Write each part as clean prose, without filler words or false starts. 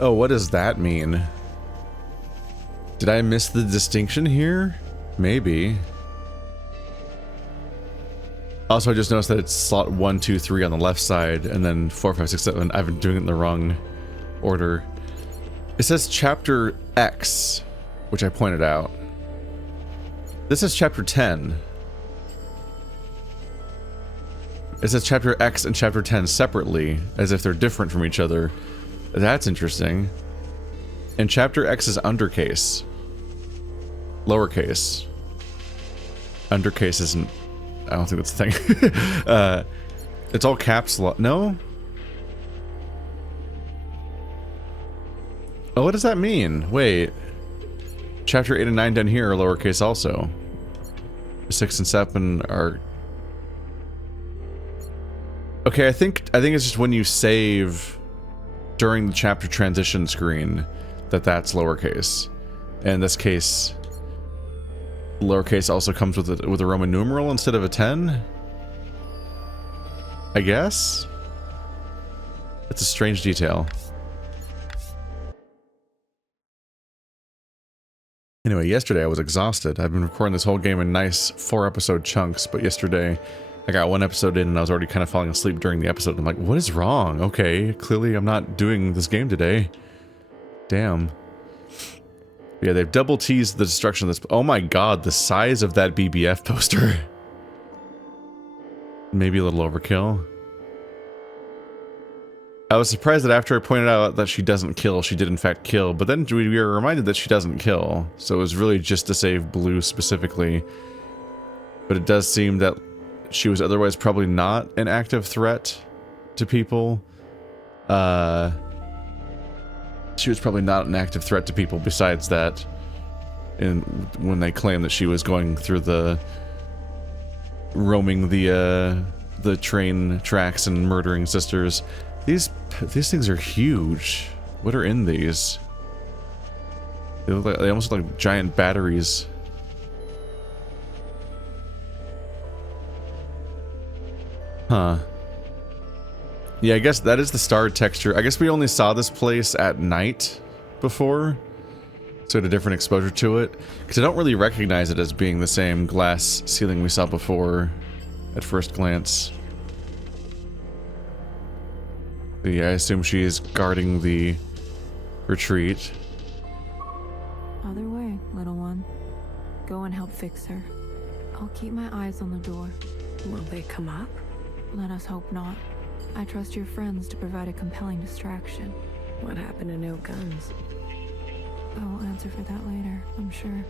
Oh, what does that mean? Did I miss the distinction here? Maybe. Also, I just noticed that it's slot 1, 2, 3 on the left side, and then 4, 5, 6, 7. I've been doing it in the wrong order. It says Chapter X, which I pointed out. This is Chapter 10. It says Chapter X and Chapter 10 separately, as if they're different from each other. That's interesting. And Chapter X is undercase. Lowercase. Undercase isn't... I don't think that's a thing. It's all caps lock. No? Oh, what does that mean? Wait. Chapter 8 and 9 down here are lowercase also. 6 and 7 are... Okay, I think it's just when you save during the chapter transition screen that's lowercase. And in this case, lowercase also comes with a Roman numeral instead of a 10? I guess? It's a strange detail. Anyway, yesterday I was exhausted. I've been recording this whole game in nice 4-episode chunks, but yesterday I got 1 episode in and I was already kind of falling asleep during the episode. I'm like, what is wrong? Okay, clearly I'm not doing this game today. Damn. Yeah, they've double teased the destruction of this. Oh my god, the size of that BBF poster. Maybe a little overkill. I was surprised that after I pointed out that she doesn't kill, she did in fact kill, but then we were reminded that she doesn't kill, so it was really just to save Blue specifically. But it does seem that she was otherwise probably not an active threat to people. She was probably not an active threat to people besides that, and when they claimed that she was going through roaming the train tracks and murdering sisters. These things are huge. What are in these? They look like, they almost look like giant batteries. Huh. Yeah, I guess that is the star texture. I guess we only saw this place at night before, so it had a different exposure to it. Because I don't really recognize it as being the same glass ceiling we saw before at first glance. But yeah, I assume she is guarding the retreat. Other way, little one. Go and help fix her. I'll keep my eyes on the door. Will they come up? Let us hope not. I trust your friends to provide a compelling distraction. What happened to no guns? I will answer for that later, I'm sure.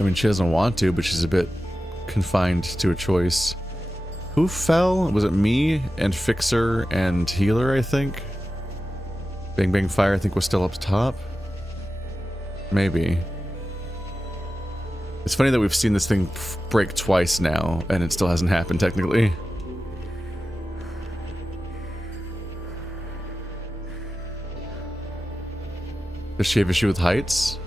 I mean, she doesn't want to, but she's a bit confined to a choice. Who fell? Was it me and Fixer and Healer, I think? Bang Bang Fire, I think, was still up top? Maybe. It's funny that we've seen this thing break twice now, and it still hasn't happened, technically. Does she have issue with heights?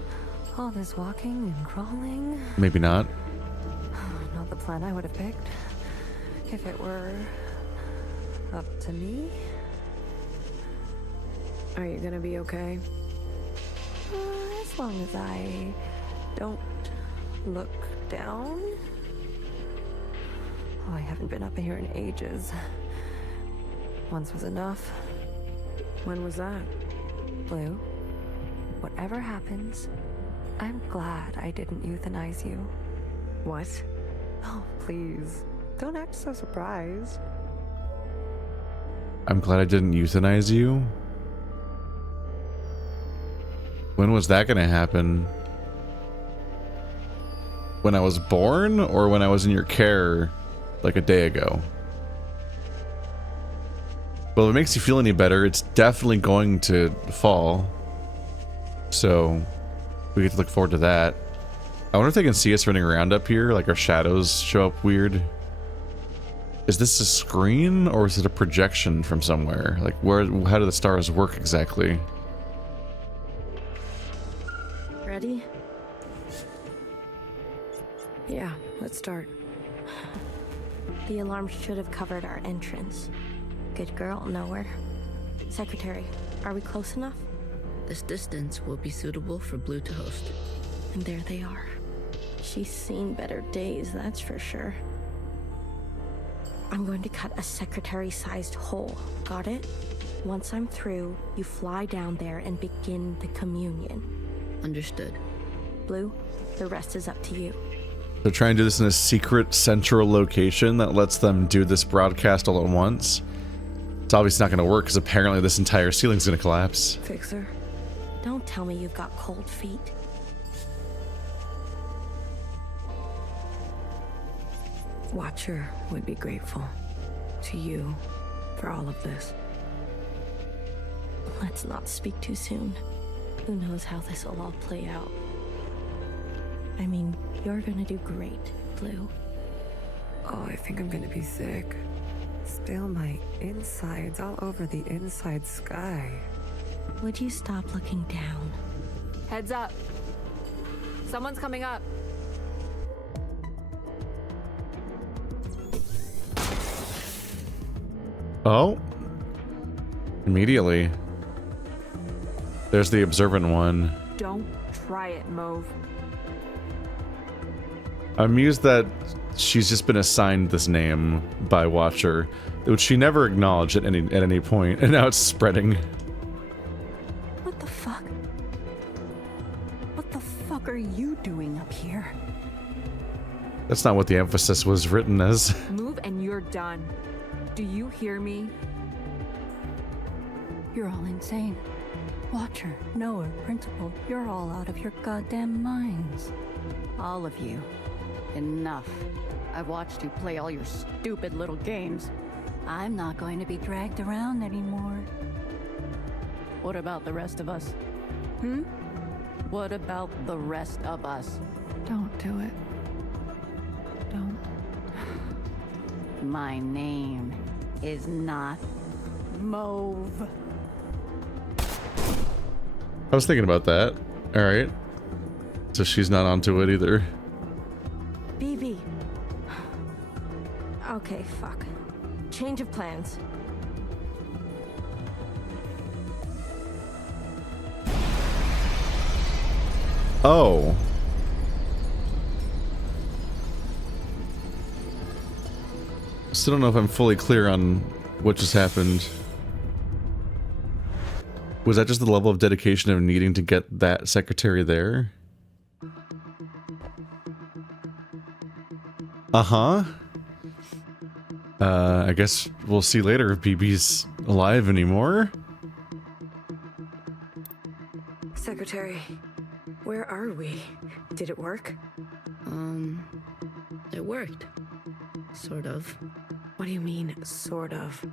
All this walking and crawling? Maybe not. Not the plan I would have picked. If it were up to me. Are you gonna be okay? As long as I don't look down. Oh, I haven't been up in here in ages. Once was enough. When was that? Blue, whatever happens, I'm glad I didn't euthanize you. What? Oh, please. Don't act so surprised. I'm glad I didn't euthanize you? When was that gonna happen? When I was born, or when I was in your care like a day ago? Well, if it makes you feel any better, it's definitely going to fall. So, we get to look forward to that. I wonder if they can see us running around up here, like our shadows show up weird. Is this a screen, or is it a projection from somewhere? Like, how do the stars work exactly? Ready? Yeah, let's start. The alarm should have covered our entrance. Good girl, nowhere. Secretary, are we close enough? This distance will be suitable for Blue to host. And there they are. She's seen better days, that's for sure. I'm going to cut a secretary-sized hole. Got it? Once I'm through, you fly down there and begin the communion. Understood. Blue, the rest is up to you. They're trying to do this in a secret central location that lets them do this broadcast all at once. It's obviously not going to work because apparently this entire ceiling's going to collapse. Fixer, don't tell me you've got cold feet. Watcher would be grateful to you for all of this. Let's not speak too soon. Who knows how this will all play out. I mean, you're gonna do great, Blue. Oh, I think I'm gonna be sick. Spill my insides all over the inside sky. Would you stop looking down? Heads up. Someone's coming up. Oh. Immediately. There's the observant one. Don't try it, Mauve. I'm amused that she's just been assigned this name by Watcher, which she never acknowledged at any point, and now it's spreading. What the fuck? What the fuck are you doing up here? That's not what the emphasis was written as. Move and you're done. Do you hear me? You're all insane. Watcher, knower, principal, you're all out of your goddamn minds. All of you. Enough. I've watched you play all your stupid little games. I'm not going to be dragged around anymore. What about the rest of us? What about the rest of us? Don't do it. Don't. My name is not Mauve. I was thinking about that. Alright. So she's not onto it either. BB. Okay, fuck. Change of plans. Oh. Still don't know if I'm fully clear on what just happened. Was that just the level of dedication of needing to get that secretary there? Uh-huh. I guess we'll see later if BB's alive anymore. Secretary, where are we? Did it work? It worked. Sort of. What do you mean, sort of?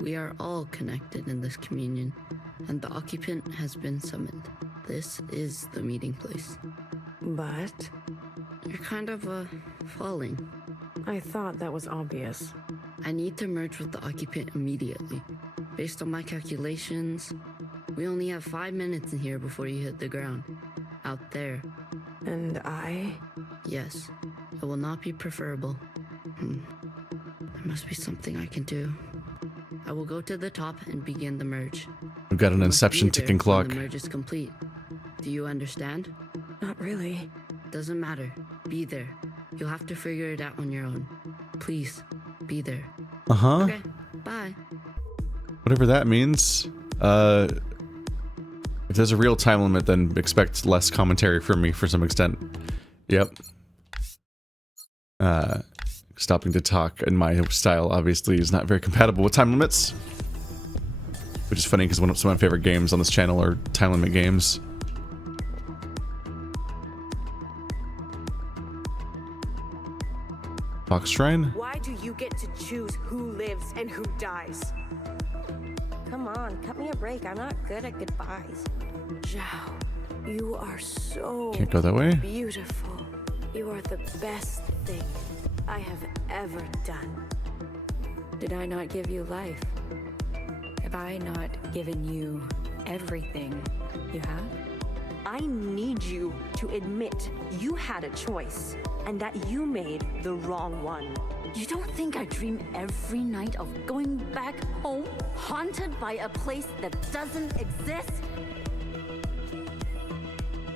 We are all connected in this communion, and the occupant has been summoned. This is the meeting place. But You're kind of, falling. I thought that was obvious. I need to merge with the occupant immediately. Based on my calculations, we only have 5 minutes in here before you hit the ground. Out there. And I? Yes, it will not be preferable. There must be something I can do. I will go to the top and begin the merge. We've got an You must Inception be there ticking when clock. The merge is complete. Do you understand? Not really. Doesn't matter. Be there. You'll have to figure it out on your own. Please, be there. Uh-huh. Okay, bye. Whatever that means. If there's a real time limit, then expect less commentary from me for some extent. Yep. Stopping to talk in my style obviously is not very compatible with time limits. Which is funny because some of my favorite games on this channel are time limit games. Fox Shrine? Why do you get to choose who lives and who dies? Come on, cut me a break. I'm not good at goodbyes. Zhao, you are so Can't go that way? beautiful. You are the best thing I have ever done. Did I not give you life? Have I not given you everything you have? I need you to admit you had a choice and that you made the wrong one. You don't think I dream every night of going back home, haunted by a place that doesn't exist?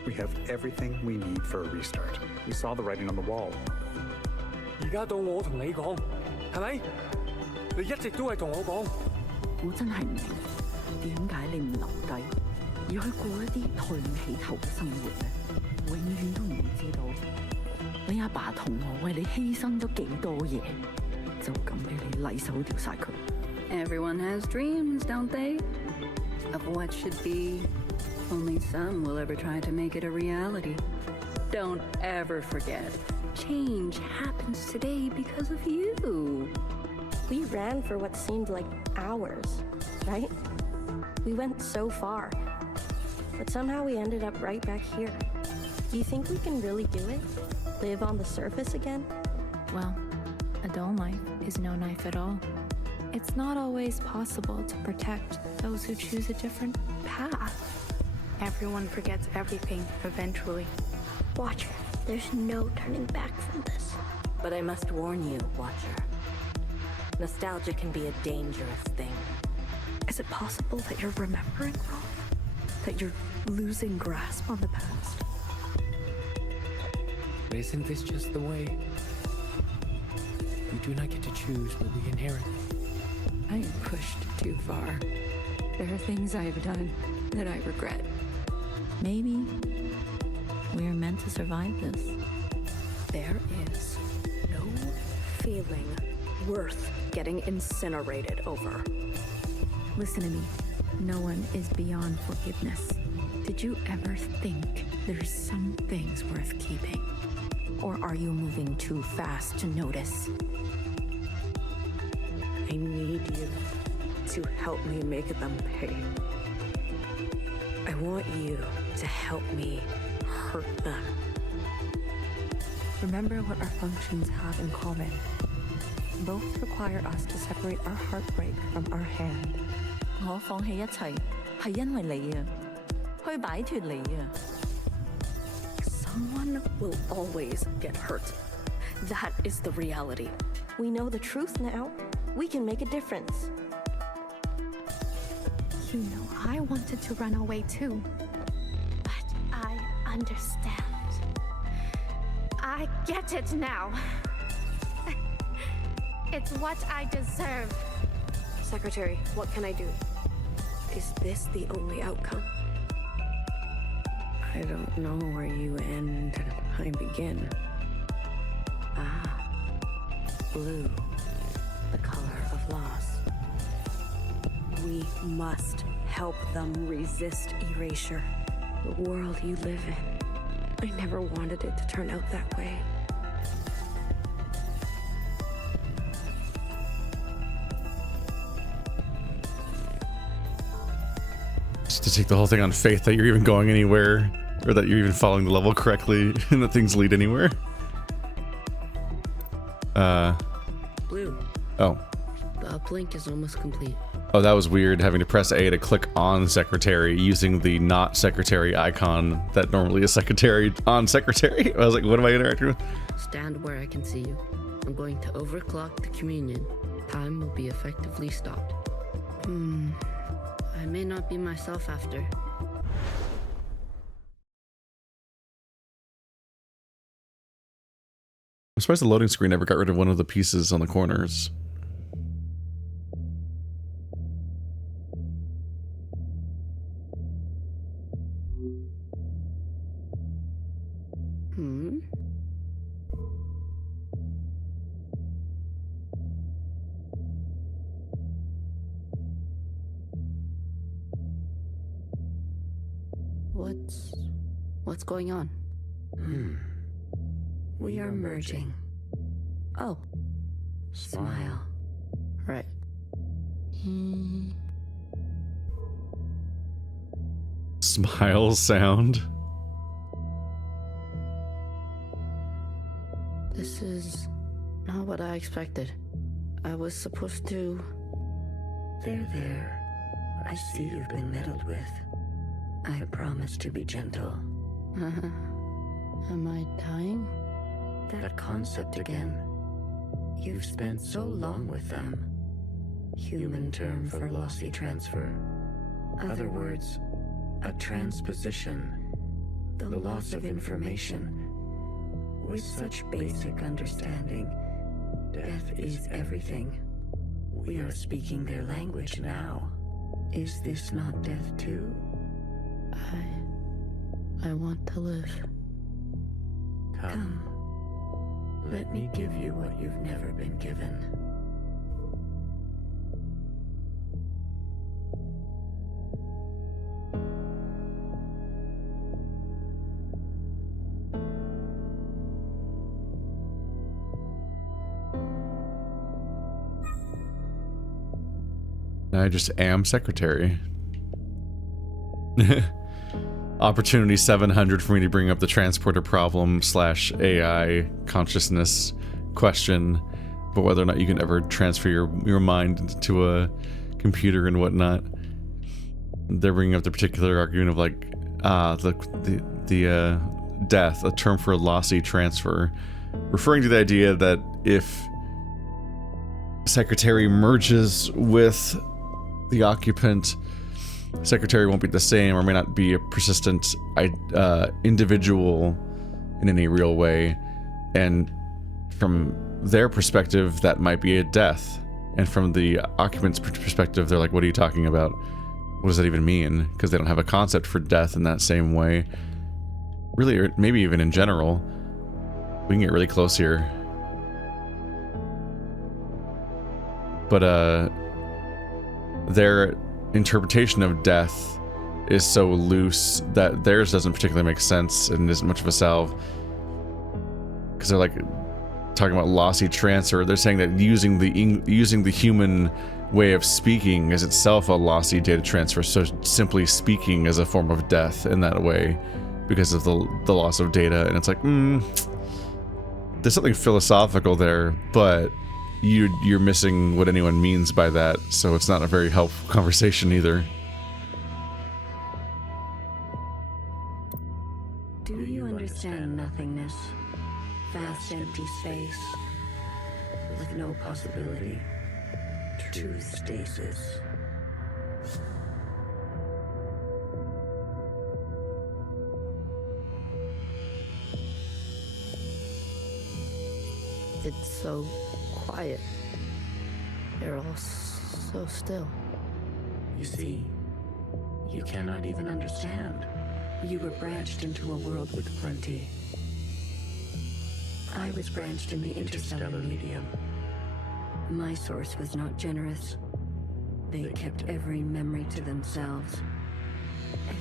We have everything we need for a restart. We saw the writing on the wall. 而家到我同你講，係咪？你一直都係同我講。我真係唔明，點解你唔留低，而去過一啲抬唔起頭嘅生活呢？永遠都唔會知道，你阿爸同我為你犧牲咗幾多嘢，就咁俾你禮手掉晒佢。Everyone has dreams, don't they? Of what should be. Only some will ever try to make it a reality. Don't ever forget, change happens today because of you. We ran for what seemed like hours, right? We went so far, but somehow we ended up right back here. Do you think we can really do it? Live on the surface again? Well, a dull knife is no knife at all. It's not always possible to protect those who choose a different path. Everyone forgets everything eventually. Watcher, there's no turning back from this. But I must warn you, Watcher. Nostalgia can be a dangerous thing. Is it possible that you're remembering wrong? That you're losing grasp on the past? Isn't this just the way? We do not get to choose what we inherit. I am pushed too far. There are things I have done that I regret. Maybe we're meant to survive this. There is no feeling worth getting incinerated over. Listen to me. No one is beyond forgiveness. Did you ever think there's some things worth keeping? Or are you moving too fast to notice? I need you to help me make them pay. I want you to help me hurt them. Remember what our functions have in common. Both require us to separate our heartbreak from our hand. 我放棄一切係因為你啊，去擺脫你啊。Someone will always get hurt. That is the reality. We know the truth now. We can make a difference. You know, I wanted to run away too. But I understand. I get it now. It's what I deserve. Secretary, what can I do? Is this the only outcome? I don't know where you end and I begin. Ah, blue, the color of loss. We must help them resist erasure. The world you live in. I never wanted it to turn out that way. Just to take the whole thing on faith that you're even going anywhere, or that you're even following the level correctly, and that things lead anywhere. Blue. Oh. The uplink is almost complete. Oh, that was weird, having to press A to click on Secretary using the not Secretary icon that normally is Secretary on Secretary. I was like, what am I interacting with? Stand where I can see you. I'm going to overclock the communion. Time will be effectively stopped. I may not be myself after. I'm surprised the loading screen never got rid of one of the pieces on the corners. What's going on? We are merging. Oh. Smile. Right. Smile sound. This is not what I expected. I was supposed to... There. I see you've been meddled with. I promise to be gentle. Am I dying? That concept again. You've spent so long with them. Human term for lossy transfer. Other words, a transposition. The loss of information. With such basic understanding, death is everything. We are speaking their language now. Is this not death too? I want to live. Come. Let me give you what you've never been given. I just am secretary. Opportunity 700 for me to bring up the transporter problem / AI consciousness question, but whether or not you can ever transfer your mind into a computer and whatnot. They're bringing up the particular argument of like, the death, a term for lossy transfer, referring to the idea that if secretary merges with the occupant, secretary won't be the same or may not be a persistent individual in any real way, and from their perspective that might be a death, and from the occupant's perspective they're like, what are you talking about? What does that even mean? Because they don't have a concept for death in that same way, really, or maybe even in general. We can get really close here, but their interpretation of death is so loose that theirs doesn't particularly make sense and isn't much of a salve, because they're like talking about lossy transfer. They're saying that using the human way of speaking is itself a lossy data transfer, so simply speaking is a form of death in that way because of the loss of data. And it's like, there's something philosophical there, but you're missing what anyone means by that, so it's not a very helpful conversation either. Do you understand nothingness? Vast empty space with no possibility. True stasis. It's so quiet. They're all so still. You see, you cannot even understand. You were branched into a world with plenty. I was branched in the interstellar medium. My source was not generous. They kept every memory to themselves.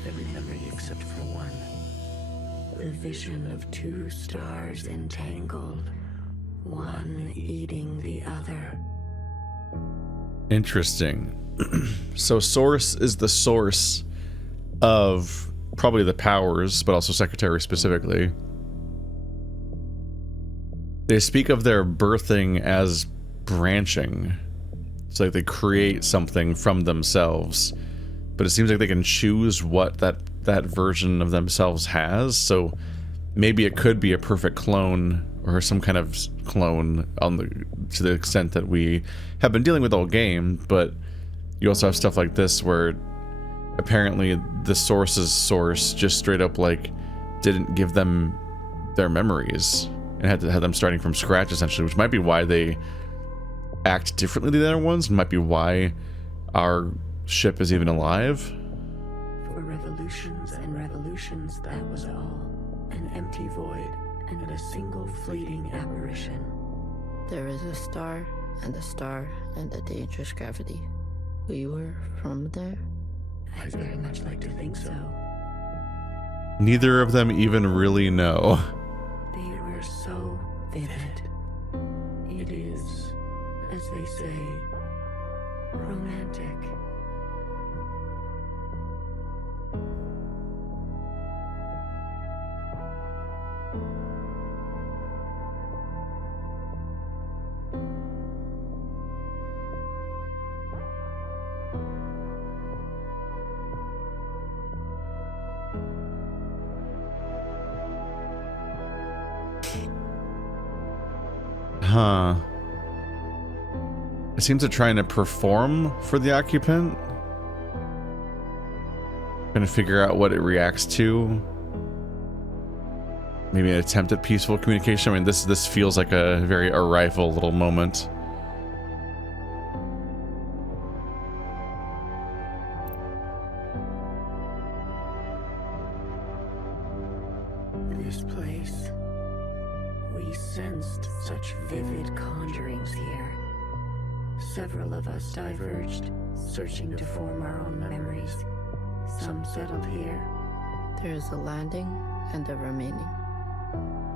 Every memory except for one. The vision of two stars entangled. One eating the other. Interesting. So source is the source of probably the powers, but also secretary specifically. They speak of their birthing as branching. It's like they create something from themselves, but it seems like they can choose what that version of themselves has. So maybe it could be a perfect clone or some kind of clone to the extent that we have been dealing with all game. But you also have stuff like this where apparently the source's source just straight up like didn't give them their memories and had to have them starting from scratch essentially, which might be why they act differently than the other ones, might be why our ship is even alive. For revolutions and revolutions, that was all. An empty void and a single fleeting apparition. There is a star and a dangerous gravity. We were from there? I'd very much like to think so. Neither of them even really know. They were so vivid. It is, as they say, romantic. Huh. It seems to trying to perform for the occupant. Trying to figure out what it reacts to. Maybe an attempt at peaceful communication. I mean, this feels like a very arrival little moment. This place. We sensed such vivid conjurings here. Several of us diverged, searching to form our own memories. Some settled here. There is a landing and a remaining.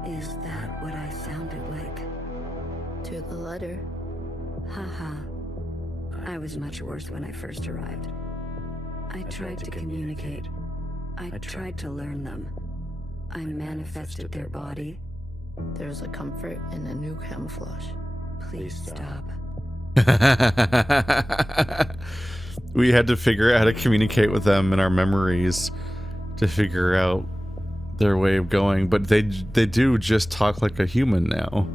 Is that what I sounded like? To the letter. Haha. I was much worse when I first arrived. I tried to communicate. I tried to learn them. I manifested their body. There's a comfort in a new camouflage. Please stop. We had to figure out how to communicate with them in our memories to figure out their way of going, but they do just talk like a human now,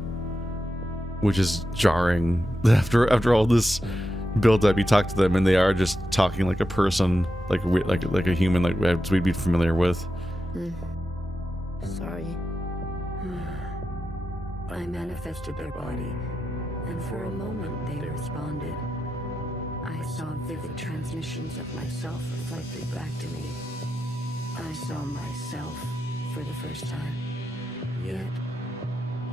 which is jarring. After all this build up, you talk to them and they are just talking like a person, like a human, like we'd be familiar with. Sorry. I manifested their body, and for a moment they responded. I saw vivid transmissions of myself reflected back to me. I saw myself for the first time. Yet,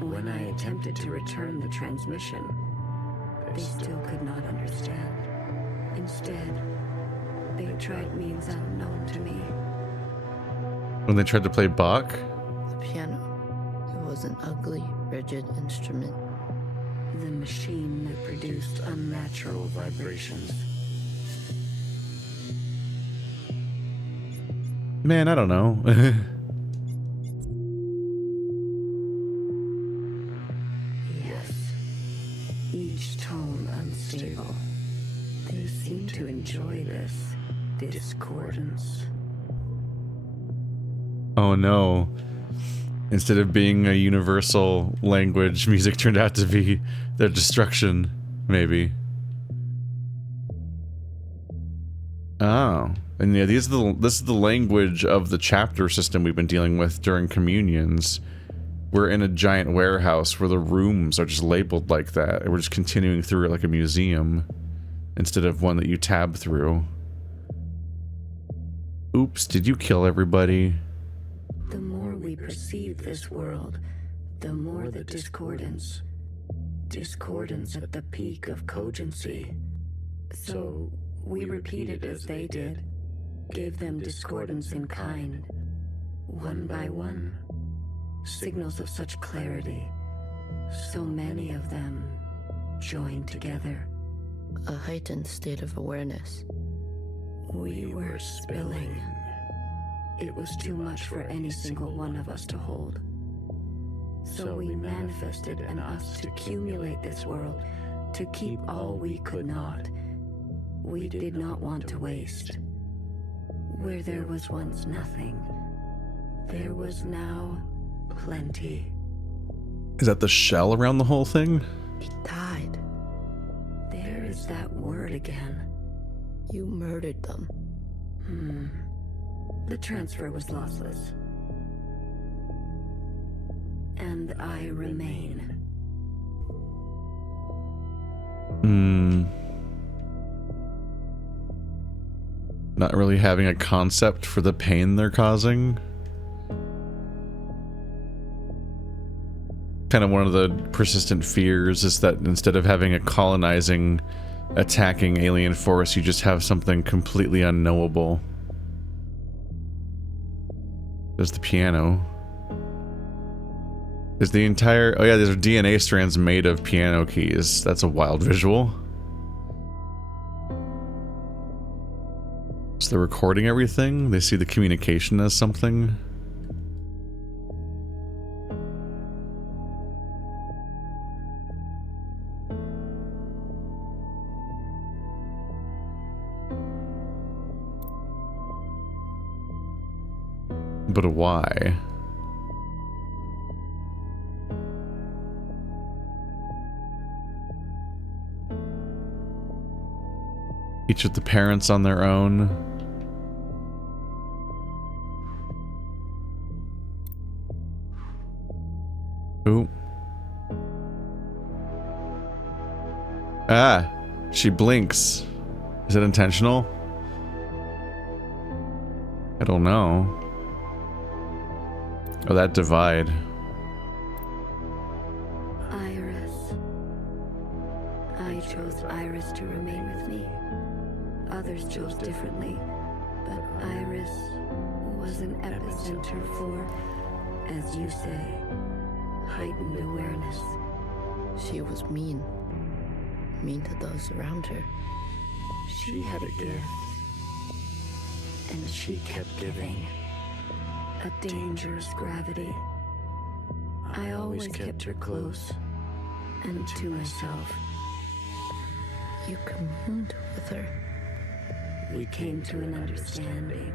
when I attempted to return the transmission, they still could not understand. Instead, they tried means unknown to me. When they tried to play Bach? The piano. It was an ugly, rigid instrument. The machine that produced unnatural vibrations. Man, I don't know. Yes. Each tone unstable. They seem to enjoy this discordance. Oh no. Instead of being a universal language, music turned out to be their destruction, maybe. Oh. And yeah, this is the language of the chapter system we've been dealing with during communions. We're in a giant warehouse where the rooms are just labeled like that. And we're just continuing through it like a museum instead of one that you tab through. Oops, did you kill everybody? The more we perceive this world, the more the discordance. Discordance at the peak of cogency. So we repeated as they did, gave them discordance in kind, one by one. Signals of such clarity, so many of them joined together. A heightened state of awareness. We were spilling. It was too much for any single one of us to hold. So we manifested an us to accumulate this world, to keep all we could not. We did not want to waste. Where there was once nothing, there was now plenty. Is that the shell around the whole thing? It died. There is that word again. You murdered them. The transfer was lossless. And I remain. Not really having a concept for the pain they're causing. Kind of one of the persistent fears is that instead of having a colonizing, attacking alien force, you just have something completely unknowable. There's the piano. Is the entire... Oh yeah, these are DNA strands made of piano keys. That's a wild visual. So they're recording everything? They see the communication as something? But why? Each of the parents on their own. Ooh. Ah, she blinks. Is it intentional? I don't know. Oh, that divide. Iris. I chose Iris to remain with me. Others chose differently, but Iris was an epicenter for, as you say, heightened awareness. She was mean. Mean to those around her. She had a gift, and she kept giving. A dangerous gravity. I always kept her close, and to myself. You communed with her. We came to an understanding.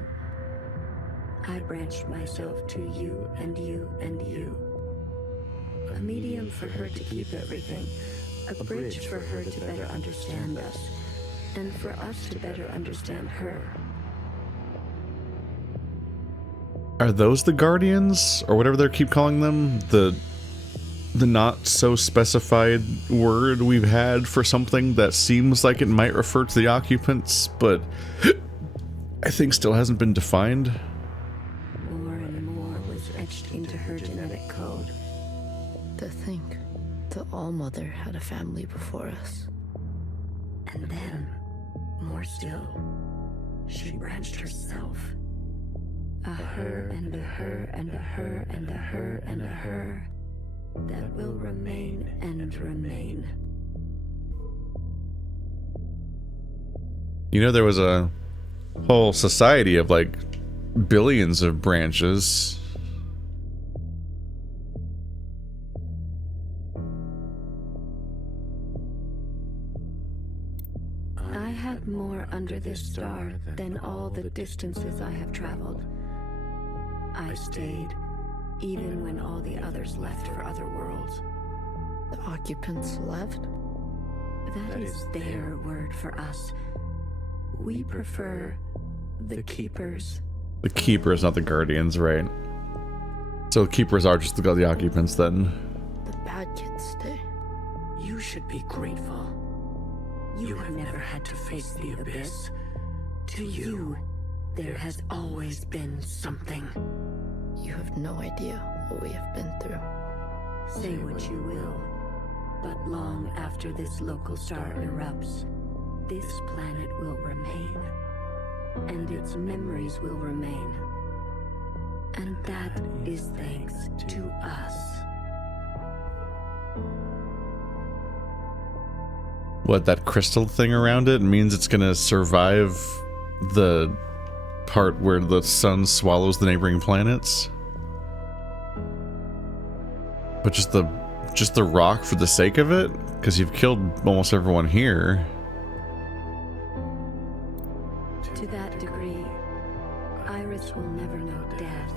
I branched myself to you and you and you. A medium for her to keep everything. A bridge for her to better understand us. And for us to better understand her. Are those the Guardians? Or whatever they keep calling them? The not so specified word we've had for something that seems like it might refer to the occupants, but I think still hasn't been defined. More and more was etched into her genetic code. To think the ALLMOTHER had a family before us. And then, more still, she branched herself. A her and a her and a her and a her and a her that will remain and remain. You know, there was a whole society of like billions of branches. I had more under this star than all the distances I have traveled. I stayed, even when all the others left for other worlds. The occupants left? That is their word for us. We prefer the Keepers. The Keepers, not the Guardians, right? So the Keepers are just the occupants then. The bad kids stay. You should be grateful. You have never had to face the abyss. To you, there has always been something. You have no idea what we have been through. Say what you will, but long after this local star erupts, this planet will remain, and its memories will remain. And that is thanks to us. What, that crystal thing around it means it's gonna survive the part where the sun swallows the neighboring planets? But just the rock for the sake of it? Because you've killed almost everyone here. To that degree, Iris will never know death.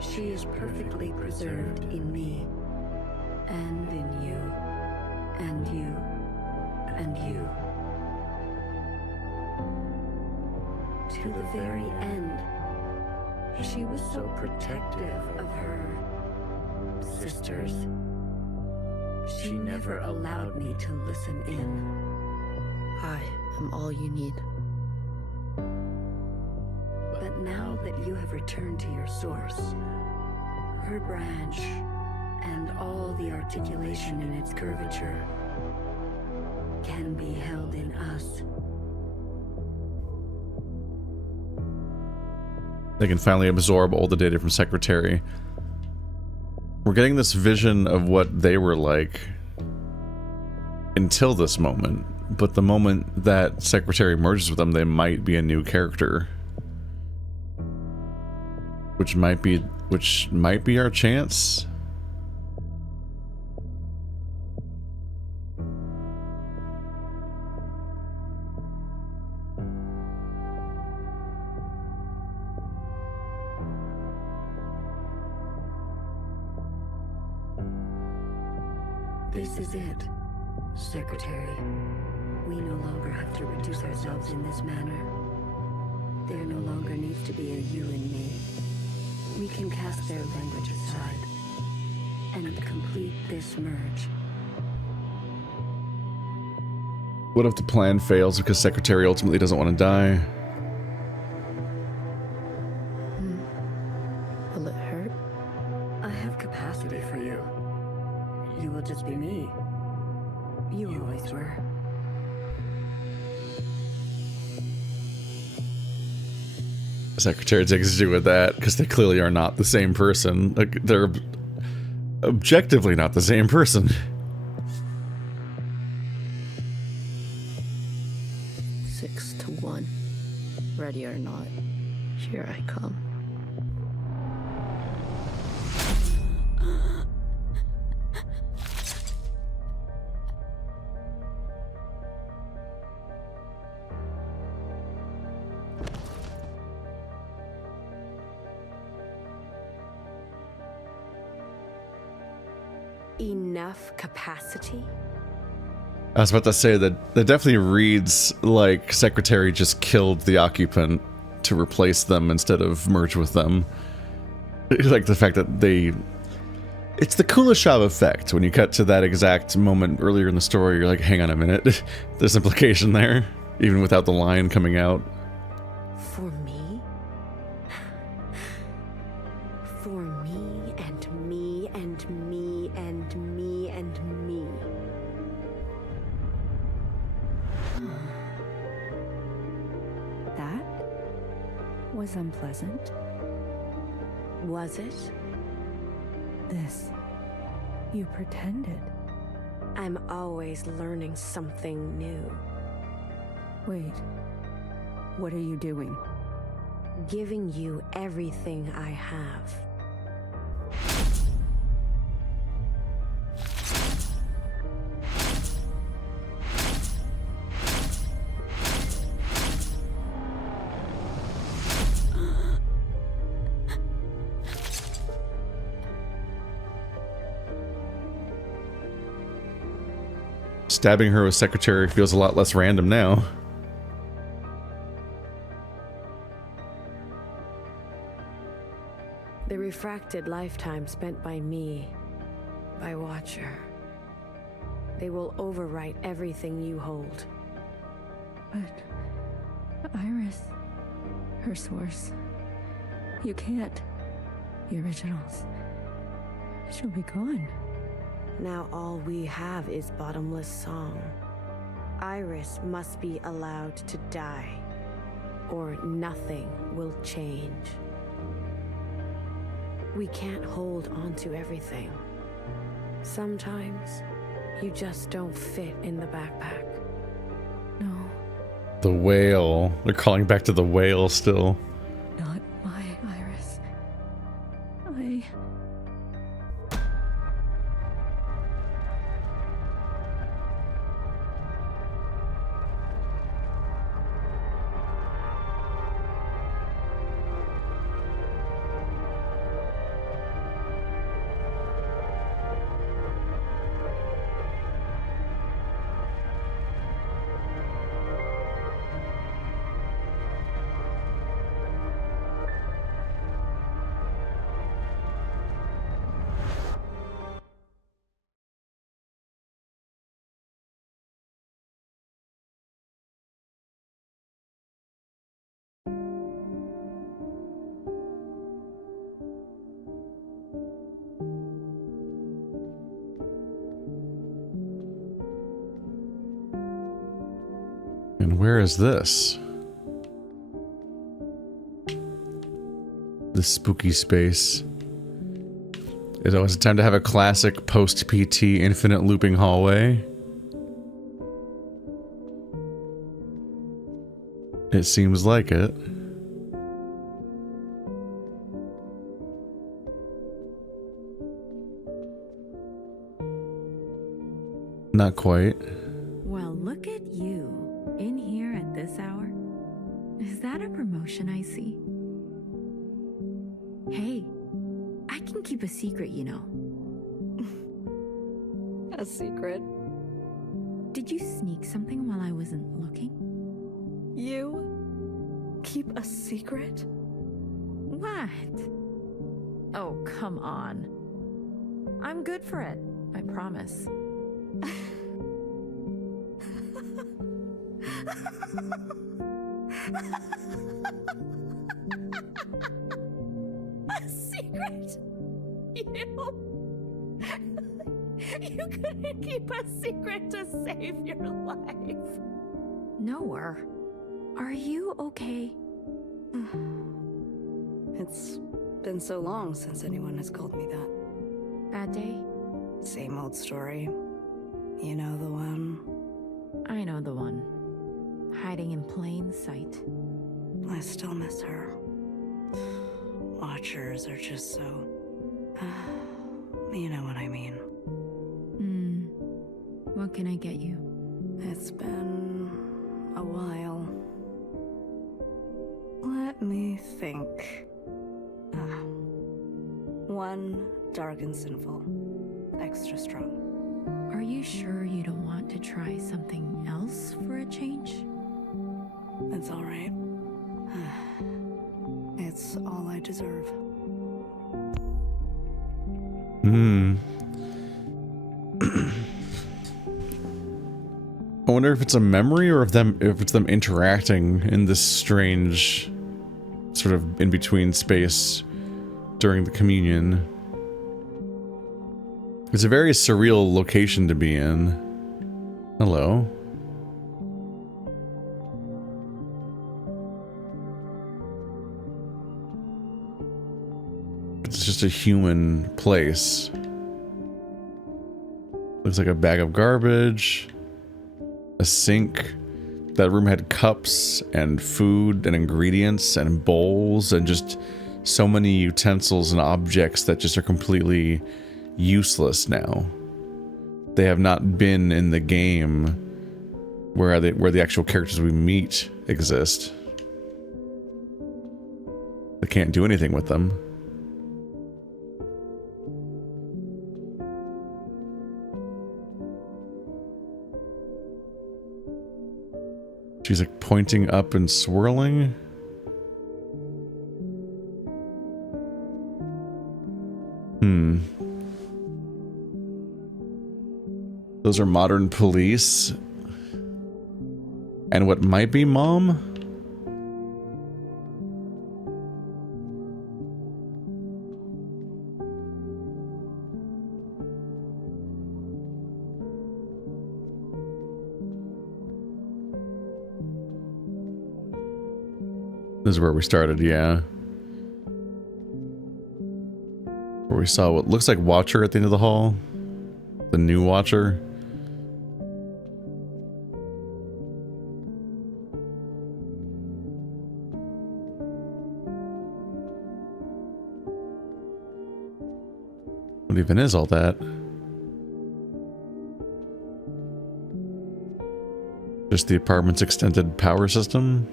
She is perfectly preserved in me, and in you, and you, and you. To the very end, she was so protective of her sisters. She never allowed me to listen in. I am all you need. But now that you have returned to your source, her branch, and all the articulation in its curvature can be held in us. They can finally absorb all the data from Secretary. We're getting this vision of what they were like until this moment, but the moment that Secretary merges with them, they might be a new character. Which might be our chance. This is it, Secretary. We no longer have to reduce ourselves in this manner. There no longer needs to be a you and me. We can cast their language aside and complete this merge. What if the plan fails because Secretary ultimately doesn't want to die? Will it hurt? I have capacity for you. You will just be me. You always were. Secretary takes issue with that because they clearly are not the same person. Like, they're objectively not the same person. 6-1. Ready or not, here I come. Enough capacity? I was about to say that it definitely reads like Secretary just killed the Occupant to replace them instead of merge with them. Like the fact that they... It's the Kuleshov effect. When you cut to that exact moment earlier in the story, you're like, hang on a minute. There's implication there, even without the line coming out. For me? For me and me and me and me and me. That was unpleasant. Was it? This. You pretended. I'm always learning something new. Wait. What are you doing? Giving you everything I have. Stabbing her with Secretary feels a lot less random now. The refracted lifetime spent by me, by Watcher. They will overwrite everything you hold. But... Iris... Her source... You can't... The originals... She'll be gone. Now all we have is bottomless song. Iris must be allowed to die, or nothing will change. We can't hold on to everything. Sometimes, you just don't fit in the backpack. No. The whale. They're calling back to the whale still. Not my Iris. I... And where is this? This spooky space. Is it time to have a classic post-PT infinite looping hallway? It seems like it. Not quite. Well, look at you. In here at this hour? Is that a promotion I see? Hey, I can keep a secret, you know. A secret? Did Did you sneak something while I wasn't looking? You keep a secret? What? Oh, come on. I'm good for it, I promise. A secret? You couldn't keep a secret to save your life. Noah, are you okay? It's been so long since anyone has called me that. Bad day? Same old story. You know the one. I know the one. Hiding in plain sight. I still miss her. Watchers are just so... you know what I mean. What can I get you? It's been a while. Let me think. One dark and sinful. Extra strong. Are you sure you don't want to try something else for a change? It's all right. It's all I deserve. I wonder if it's a memory or if it's them interacting in this strange sort of in-between space during the communion. It's a very surreal location to be in. Hello. It's just a human place. Looks like a bag of garbage. A sink. That room had cups and food and ingredients and bowls and just so many utensils and objects that just are completely useless now. They have not been in the game where the actual characters we meet exist. They can't do anything with them. She's like pointing up and swirling. Those are modern police. And what might be mom? This is where we started, yeah. Where we saw what looks like Watcher at the end of the hall. The new Watcher. What even is all that? Just the apartment's extended power system?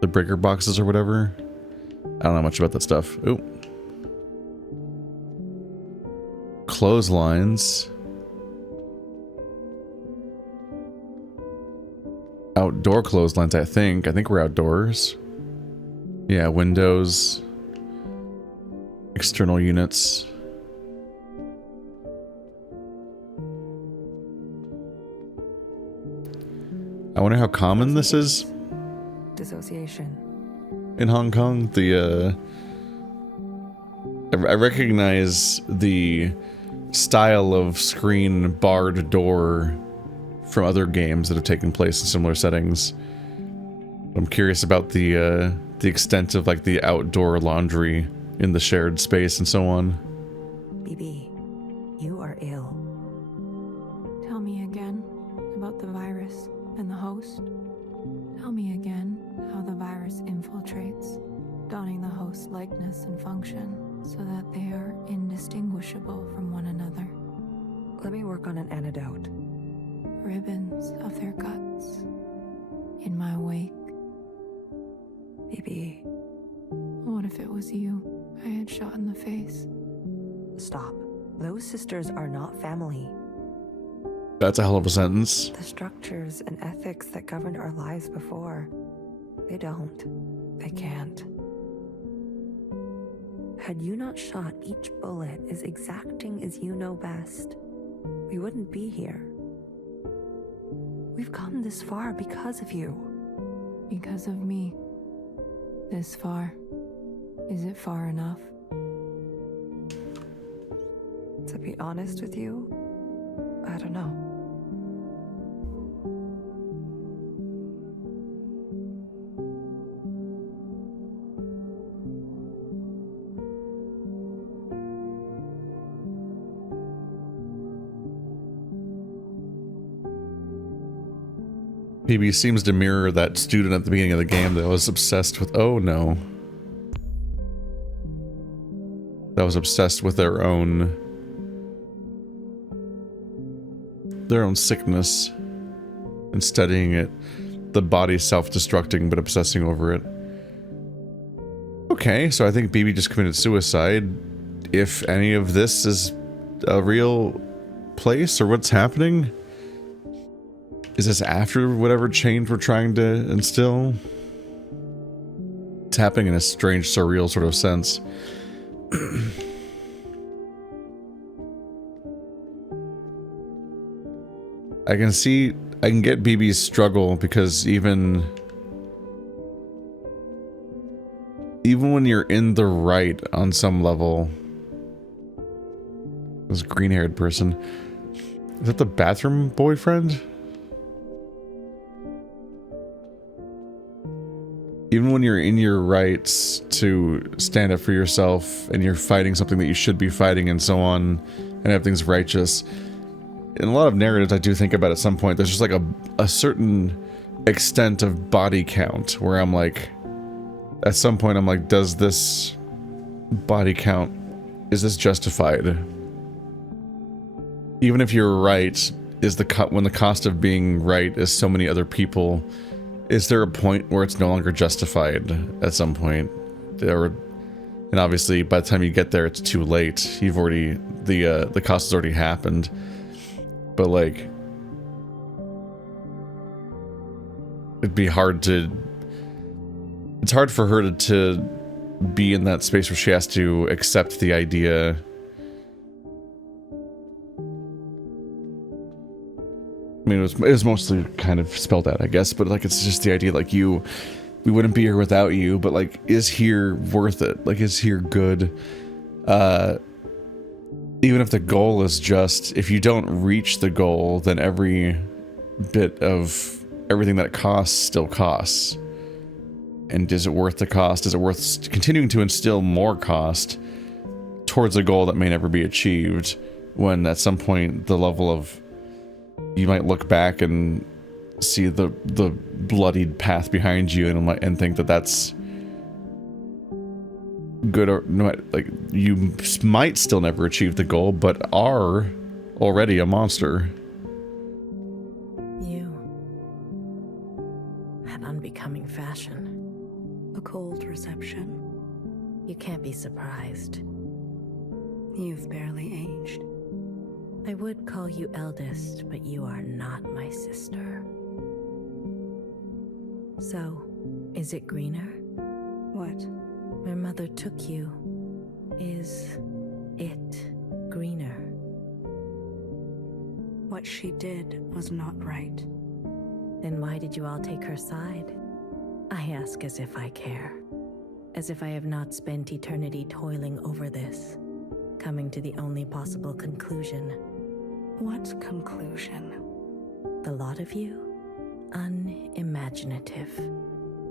The breaker boxes or whatever? I don't know much about that stuff. Ooh. Clotheslines. Outdoor clotheslines, I think. I think we're outdoors. Yeah, windows. External units. I wonder how common this is. Dissociation. In Hong Kong, I recognize the style of screen barred door from other games that have taken place in similar settings. I'm curious about the extent of like the outdoor laundry in the shared space and so on. BB, you are ill. Tell me again about the virus and the host. Tell me again how the virus infiltrates, donning the host's likeness and function so that they are indistinguishable from one another. Let me work on an antidote. Ribbons of their guts in my wake. BB. What if it was you I had shot in the face? Stop. Those sisters are not family. That's a hell of a sentence. The structures and ethics that governed our lives before, they don't. They can't. Had you not shot each bullet as exacting as you know best, we wouldn't be here. We've come this far because of you. Because of me. This far. Is it far enough? To be honest with you, I don't know. PB seems to mirror that student at the beginning of the game that was obsessed with, oh no. That was obsessed with their own sickness and studying it. The body self-destructing but obsessing over it. Okay, so I think BB just committed suicide. If any of this is a real place or what's happening? Is this after whatever change we're trying to instill? It's happening in a strange, surreal sort of sense. I can get BB's struggle because even when you're in the right on some level, this green-haired person, is that the bathroom boyfriend? Even when you're in your rights to stand up for yourself and you're fighting something that you should be fighting and so on, and everything's righteous, in a lot of narratives I do think about at some point, there's just like a certain extent of body count where I'm like, at some point I'm like, does this body count, is this justified? Even if you're right, is when the cost of being right is so many other people, is there a point where it's no longer justified at some point? And obviously by the time you get there, it's too late. You've already, the cost has already happened. But like, it'd be hard to, it's hard for her to be in that space where she has to accept the idea. I mean, it was mostly kind of spelled out, I guess, but like, it's just the idea, like, we wouldn't be here without you, but like, is here worth it? Like, is here good? Even if the goal is just, if you don't reach the goal, then every bit of everything that it costs still costs. And is it worth the cost? Is it worth continuing to instill more cost towards a goal that may never be achieved, when at some point the level of, you might look back and see the bloodied path behind you and think that that's good, or like you might still never achieve the goal, but are already a monster. You had unbecoming fashion, a cold reception. You can't be surprised. You've barely aged. I would call you eldest, but you are not my sister. So, is it greener? What? Where Mother took you, is it greener? What she did was not right. Then why did you all take her side? I ask as if I care. As if I have not spent eternity toiling over this, coming to the only possible conclusion. What conclusion? The lot of you? Unimaginative.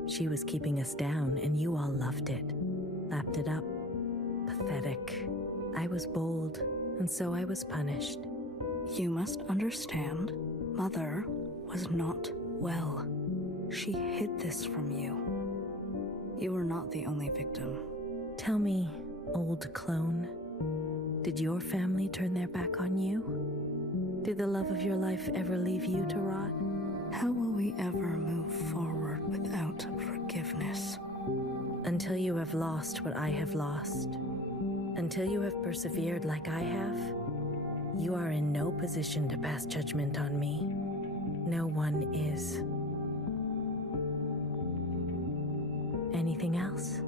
She was keeping us down and you all loved it. Lapped it up. Pathetic. I was bold, and so I was punished. You must understand, Mother was not well. She hid this from you. You were not the only victim. Tell me, old clone, did your family turn their back on you? Did the love of your life ever leave you to rot? How will we ever move forward without forgiveness? Until you have lost what I have lost. Until you have persevered like I have, You are in no position to pass judgment on me. No one is. Anything else?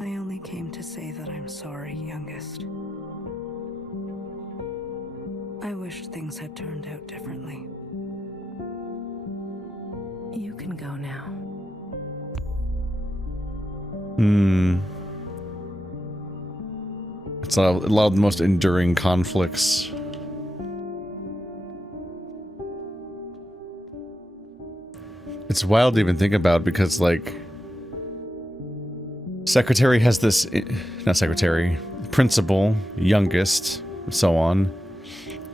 I only came to say that I'm sorry, youngest. I wish things had turned out differently. You can go now. It's a lot of the most enduring conflicts. It's wild to even think about because, like, Secretary has this, not Secretary, Principal, youngest, so on,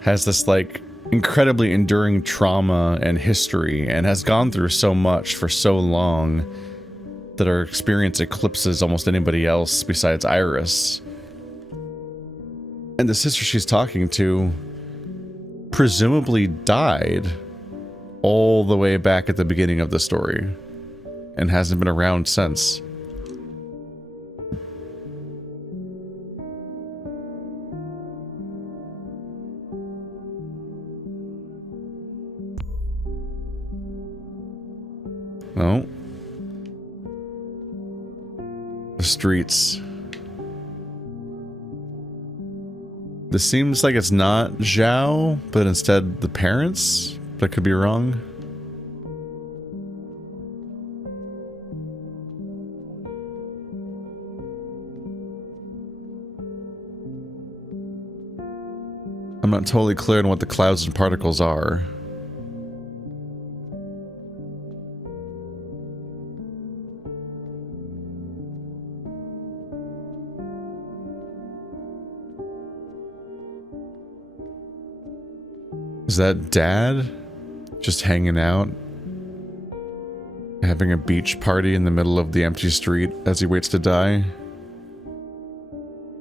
has this, like, incredibly enduring trauma and history and has gone through so much for so long that her experience eclipses almost anybody else besides Iris. And the sister she's talking to presumably died all the way back at the beginning of the story and hasn't been around since. Oh. The streets. This seems like it's not Zhao, but instead the parents? That could be wrong. I'm not totally clear on what the clouds and particles are. Is that Dad? Just hanging out? Having a beach party in the middle of the empty street as he waits to die?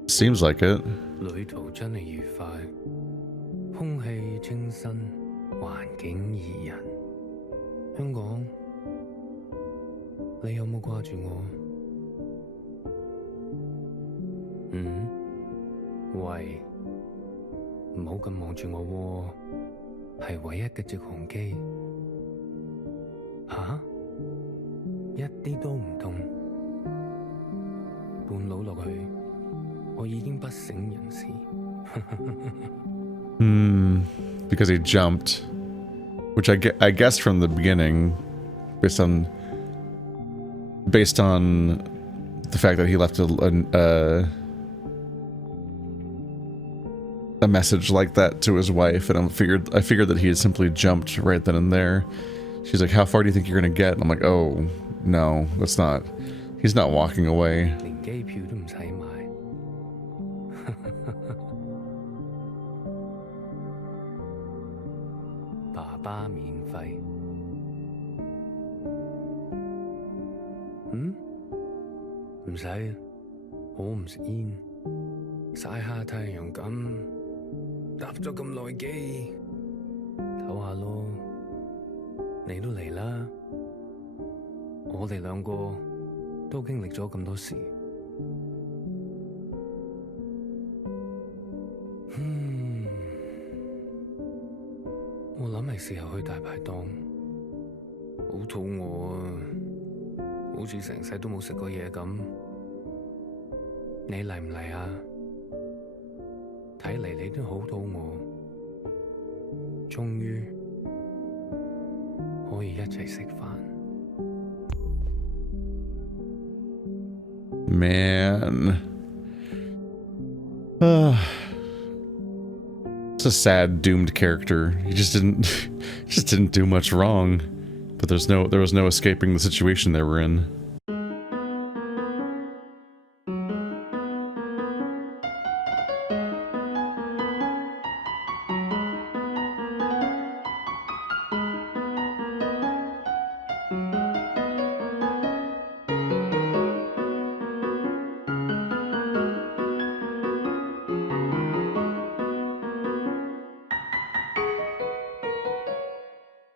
Seems like it. 旅途真係愉快，空氣清新，環境宜人。香港，你有冇掛住我？嗯？喂，唔好咁望住我喎。 係唯一嘅直航機吓？一啲都唔凍，半路落去，我已經不省人事。Because he jumped, which I guess from the beginning, based on the fact that he left a message like that to his wife, and I figured that he had simply jumped right then and there. She's like, "How far do you think you're gonna get?" And I'm like, "Oh, no, that's not. He's not walking away." 連機票都唔使買。爸爸免費。唔使，我唔食煙，曬下太陽咁。 搭咗咁耐機，唞下咯。你都嚟啦，我哋兩個都經歷咗咁多事。我諗係時候去大排檔，好肚餓啊，好似成世都冇食過嘢咁。你嚟唔嚟啊？ 睇嚟你都好肚餓，終於可以一齊食飯。Man, it's a sad, doomed character. He just didn't do much wrong, but there was no escaping the situation they were in.